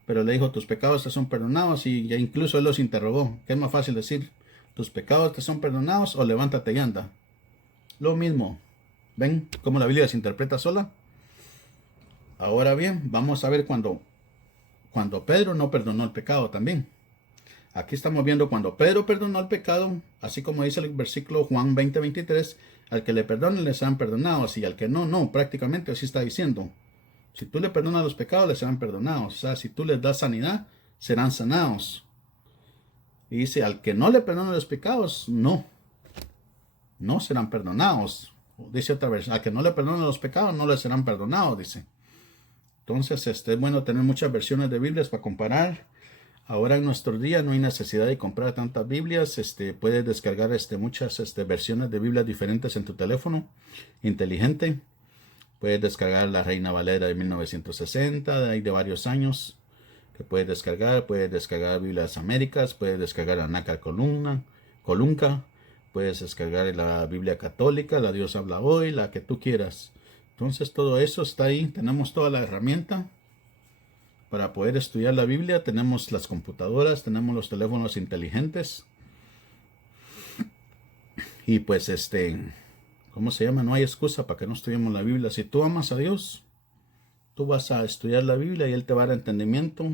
Pero le dijo, tus pecados te son perdonados. Y ya incluso él los interrogó. ¿Qué es más fácil decir? ¿Tus pecados te son perdonados o levántate y anda? Lo mismo. ¿Ven cómo la Biblia se interpreta sola? Ahora bien, vamos a ver cuando Pedro no perdonó el pecado también. Aquí estamos viendo cuando Pedro perdonó el pecado, así como dice el versículo Juan 20, 23, al que le perdonen les serán perdonados, y al que no, prácticamente así está diciendo. Si tú le perdonas los pecados, les serán perdonados. O sea, si tú les das sanidad, serán sanados. Y dice, al que no le perdonan los pecados, no serán perdonados. Dice otra vez, al que no le perdonan los pecados, no les serán perdonados, dice. Entonces, es bueno tener muchas versiones de Biblias para comparar. Ahora en nuestro día no hay necesidad de comprar tantas Biblias. Puedes descargar muchas versiones de Biblias diferentes en tu teléfono inteligente. Puedes descargar la Reina Valera de 1960, hay de varios años que puedes descargar. Puedes descargar Biblias Américas, puedes descargar la Nácar Colunca, puedes descargar la Biblia Católica, la Dios habla hoy, la que tú quieras. Entonces todo eso está ahí, tenemos toda la herramienta para poder estudiar la Biblia. Tenemos las computadoras, tenemos los teléfonos inteligentes. Y pues ¿cómo se llama? No hay excusa para que no estudiemos la Biblia. Si tú amas a Dios, tú vas a estudiar la Biblia y Él te va a dar entendimiento.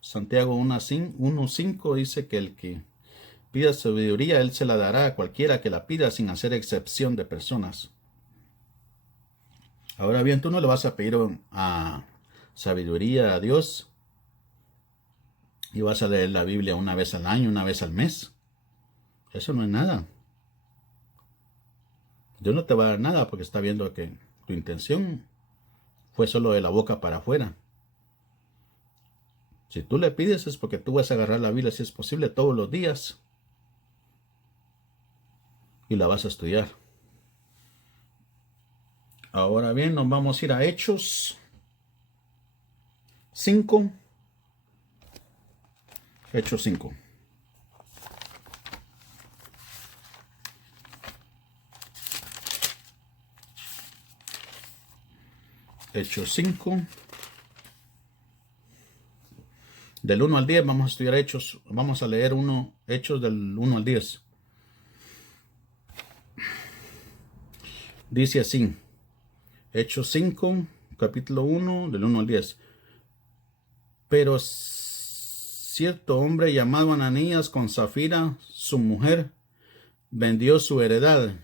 Santiago 1:5 dice que el que pida sabiduría, Él se la dará a cualquiera que la pida sin hacer excepción de personas. Ahora bien, tú no le vas a pedir a sabiduría a Dios y vas a leer la Biblia una vez al año, una vez al mes. Eso no es nada. Dios no te va a dar nada porque está viendo que tu intención fue solo de la boca para afuera. Si tú le pides es porque tú vas a agarrar la Biblia, si es posible, todos los días y la vas a estudiar. Ahora bien, nos vamos a ir a Hechos 5. Hechos 5. Hechos 5. Del 1 al 10 vamos a estudiar Hechos. Vamos a leer Hechos del 1 al 10. Dice así. Hechos 5, capítulo 1, del 1 al 10. Pero cierto hombre llamado Ananías con Zafira, su mujer, vendió su heredad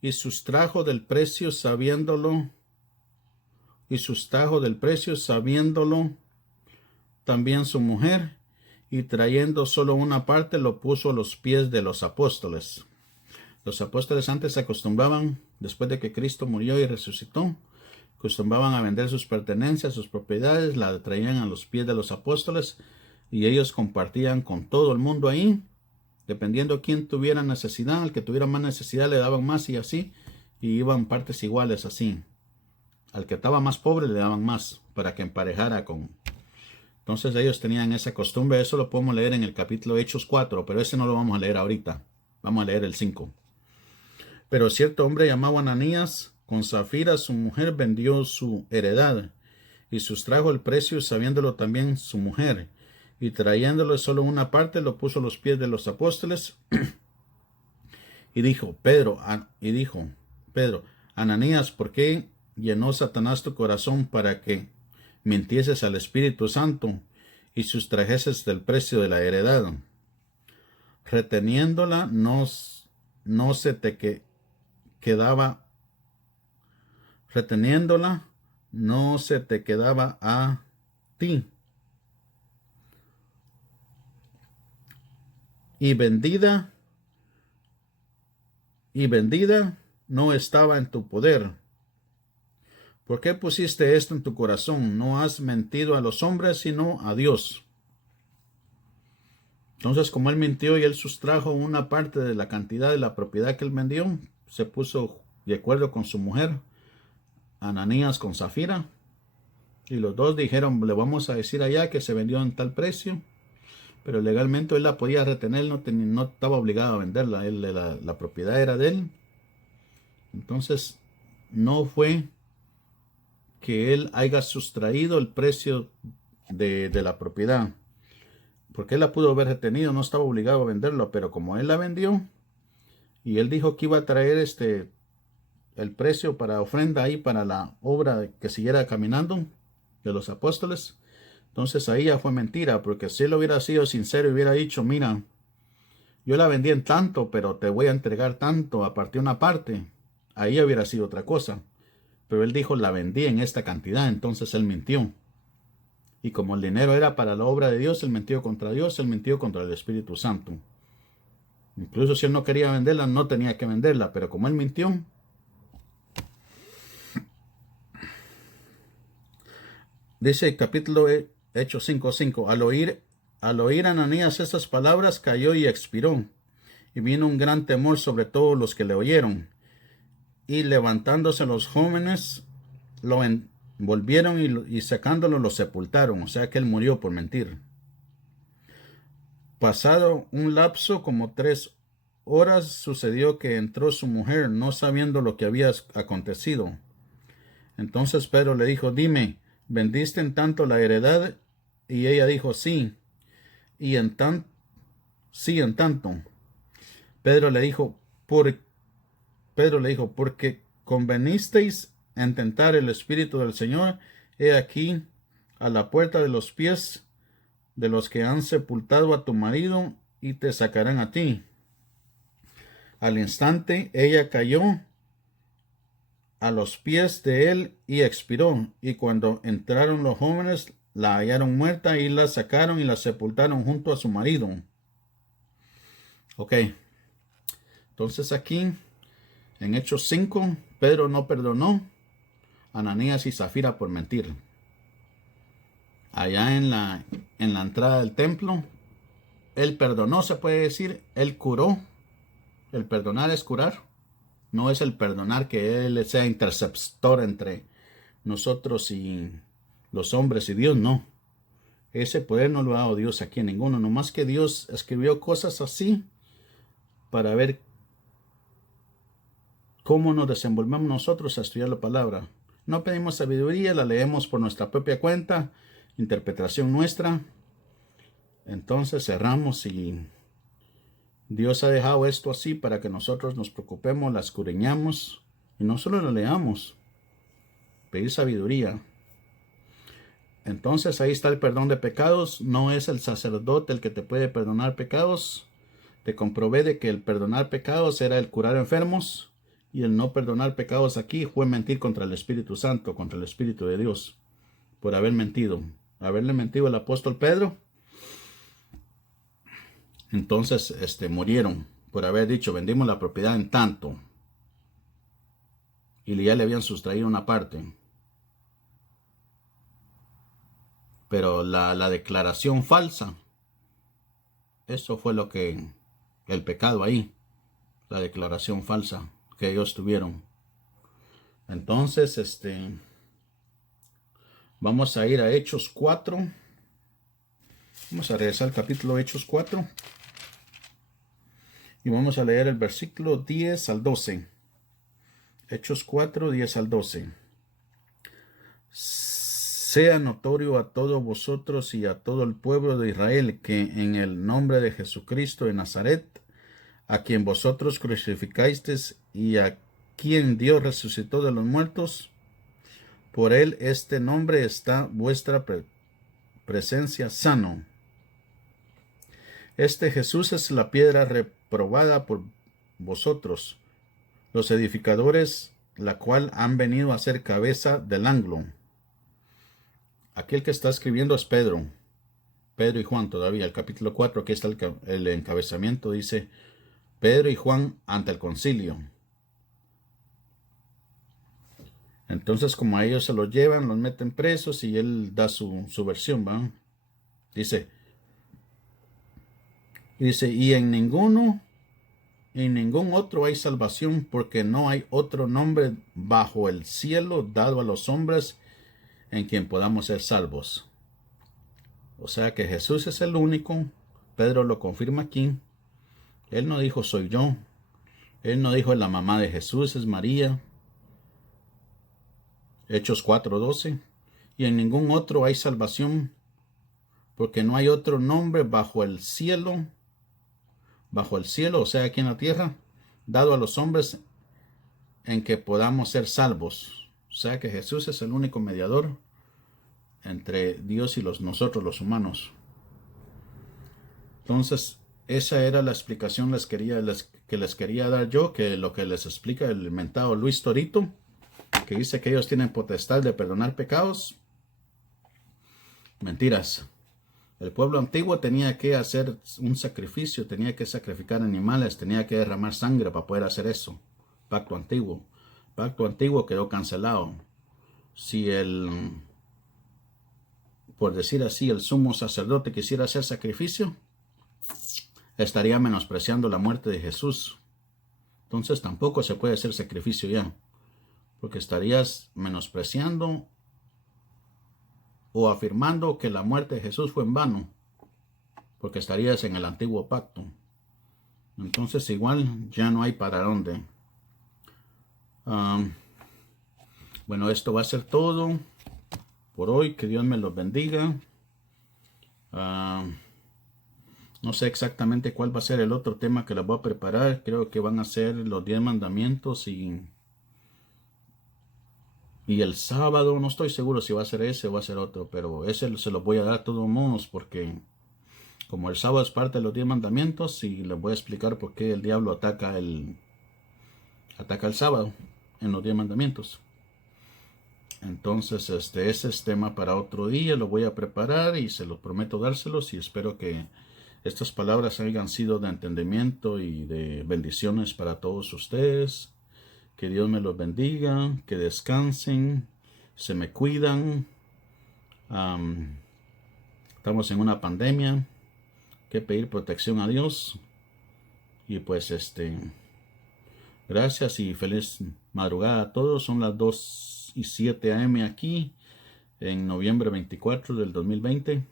y sustrajo del precio sabiéndolo también su mujer, y trayendo solo una parte lo puso a los pies de los apóstoles. Los apóstoles antes acostumbraban, después de que Cristo murió y resucitó, acostumbraban a vender sus pertenencias, sus propiedades, la traían a los pies de los apóstoles y ellos compartían con todo el mundo ahí, dependiendo quién tuviera necesidad. Al que tuviera más necesidad le daban más y así, y iban partes iguales así. Al que estaba más pobre le daban más para que emparejara con... Entonces ellos tenían esa costumbre. Eso lo podemos leer en el capítulo Hechos 4, pero ese no lo vamos a leer ahorita. Vamos a leer el 5. Pero cierto hombre llamado Ananías, con Zafira su mujer, vendió su heredad y sustrajo el precio, sabiéndolo también su mujer, y trayéndole solo una parte lo puso a los pies de los apóstoles y dijo, Pedro, Ananías, ¿por qué llenó Satanás tu corazón para que mintieses al Espíritu Santo y sustrajeses del precio de la heredad? Reteniéndola no se te quedaba a ti, y vendida no estaba en tu poder. ¿Por qué pusiste esto en tu corazón? No has mentido a los hombres, sino a Dios. Entonces, como él mintió y él sustrajo una parte de la cantidad de la propiedad que él vendió, se puso de acuerdo con su mujer, Ananías con Zafira, y los dos dijeron, le vamos a decir allá que se vendió en tal precio, pero legalmente él la podía retener, no estaba obligado a venderla, la propiedad era de él. Entonces, no fue que él haya sustraído el precio de la propiedad, porque él la pudo haber retenido, no estaba obligado a venderlo, pero como él la vendió y él dijo que iba a traer el precio para ofrenda ahí para la obra que siguiera caminando de los apóstoles, entonces ahí ya fue mentira, porque si él hubiera sido sincero y hubiera dicho, mira, yo la vendí en tanto, pero te voy a entregar tanto, aparte una parte, ahí hubiera sido otra cosa. Pero él dijo, la vendí en esta cantidad, entonces él mintió. Y como el dinero era para la obra de Dios, él mintió contra Dios, él mintió contra el Espíritu Santo. Incluso si él no quería venderla, no tenía que venderla, pero como él mintió. Dice el capítulo Hechos 5:5, al oír Ananías estas palabras, cayó y expiró, y vino un gran temor sobre todos los que le oyeron. Y levantándose los jóvenes, lo envolvieron y sacándolo lo sepultaron. O sea que él murió por mentir. Pasado un lapso como 3 horas, sucedió que entró su mujer, no sabiendo lo que había acontecido. Entonces Pedro le dijo, dime, ¿vendiste en tanto la heredad? Y ella dijo, sí. Y en tanto. Pedro le dijo, porque convenisteis en tentar el Espíritu del Señor, he aquí a la puerta de los pies de los que han sepultado a tu marido, y te sacarán a ti. Al instante ella cayó a los pies de él y expiró, y cuando entraron los jóvenes la hallaron muerta y la sacaron y la sepultaron junto a su marido. Ok, entonces aquí en Hechos 5, Pedro no perdonó a Ananías y Zafira por mentir. Allá en la entrada del templo, él perdonó, se puede decir, él curó El perdonar es curar. No es el perdonar que Él sea interceptor entre nosotros y los hombres y Dios, no. Ese poder no lo ha dado Dios aquí en ninguno. Nomás que Dios escribió cosas así para ver cómo nos desenvolvemos nosotros a estudiar la palabra. No pedimos sabiduría, la leemos por nuestra propia cuenta, interpretación nuestra. Entonces cerramos y Dios ha dejado esto así para que nosotros nos preocupemos, la escudriñamos y no solo la leamos, pedir sabiduría. Entonces ahí está el perdón de pecados. No es el sacerdote el que te puede perdonar pecados. Te comprobé de que el perdonar pecados era el curar enfermos, y el no perdonar pecados aquí fue mentir contra el Espíritu Santo, contra el Espíritu de Dios, por haber mentido. Haberle mentido al apóstol Pedro. Entonces murieron por haber dicho, vendimos la propiedad en tanto, y ya le habían sustraído una parte. Pero la declaración falsa, eso fue lo que, el pecado ahí, la declaración falsa que ellos tuvieron. Entonces, vamos a ir a Hechos 4. Vamos a regresar al capítulo Hechos 4. Y vamos a leer el versículo 10 al 12. Hechos 4, 10 al 12. Sea notorio a todos vosotros y a todo el pueblo de Israel que en el nombre de Jesucristo de Nazaret, a quien vosotros crucificasteis y a quien Dios resucitó de los muertos, por él este nombre está vuestra presencia sano. Este Jesús es la piedra reprobada por vosotros, los edificadores, la cual han venido a ser cabeza del ángulo. Aquí el que está escribiendo es Pedro y Juan todavía. El capítulo 4, aquí está el encabezamiento, dice Pedro y Juan ante el concilio. Entonces, como a ellos se los llevan, los meten presos y él da su versión, ¿va? Dice, y en ningún otro hay salvación, porque no hay otro nombre bajo el cielo dado a los hombres en quien podamos ser salvos. O sea que Jesús es el único. Pedro lo confirma aquí. Él no dijo soy yo. Él no dijo la mamá de Jesús es María. Hechos 4:12. Y en ningún otro hay salvación, porque no hay otro nombre bajo el cielo, o sea, aquí en la tierra, dado a los hombres en que podamos ser salvos. O sea que Jesús es el único mediador entre Dios y nosotros los humanos. Entonces, esa era la explicación que les quería dar yo, que lo que les explica el mentado Luis Torito, que dice que ellos tienen potestad de perdonar pecados. Mentiras. El pueblo antiguo tenía que hacer un sacrificio, tenía que sacrificar animales, tenía que derramar sangre para poder hacer eso. Pacto antiguo. Pacto antiguo quedó cancelado. Si por decir así, el sumo sacerdote quisiera hacer sacrificio, estaría menospreciando la muerte de Jesús. Entonces tampoco se puede hacer sacrificio ya, porque estarías menospreciando o afirmando que la muerte de Jesús fue en vano, porque estarías en el antiguo pacto. Entonces igual ya no hay para dónde. Bueno, esto va a ser todo por hoy. Que Dios me los bendiga. No sé exactamente cuál va a ser el otro tema que les voy a preparar. Creo que van a ser los 10 mandamientos y el sábado. No estoy seguro si va a ser ese o va a ser otro, pero ese se los voy a dar a todos modos, porque como el sábado es parte de los 10 mandamientos, y les voy a explicar por qué el diablo ataca el sábado en los 10 mandamientos. Entonces ese es tema para otro día. Lo voy a preparar y se los prometo dárselos, y espero que estas palabras hayan sido de entendimiento y de bendiciones para todos ustedes. Que Dios me los bendiga, que descansen, se me cuidan. Estamos en una pandemia, que pedir protección a Dios. Y pues Gracias y feliz madrugada a todos. Son las 2:07 AM aquí en noviembre 24 del 2020.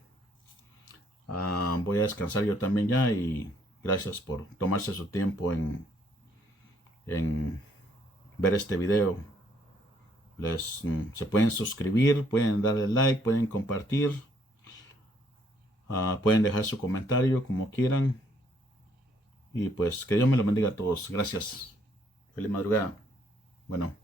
Voy a descansar yo también ya y gracias por tomarse su tiempo en ver este video. Se pueden suscribir, pueden darle like, pueden compartir, pueden dejar su comentario como quieran. Y pues que Dios me lo bendiga a todos. Gracias. Feliz madrugada. Bueno.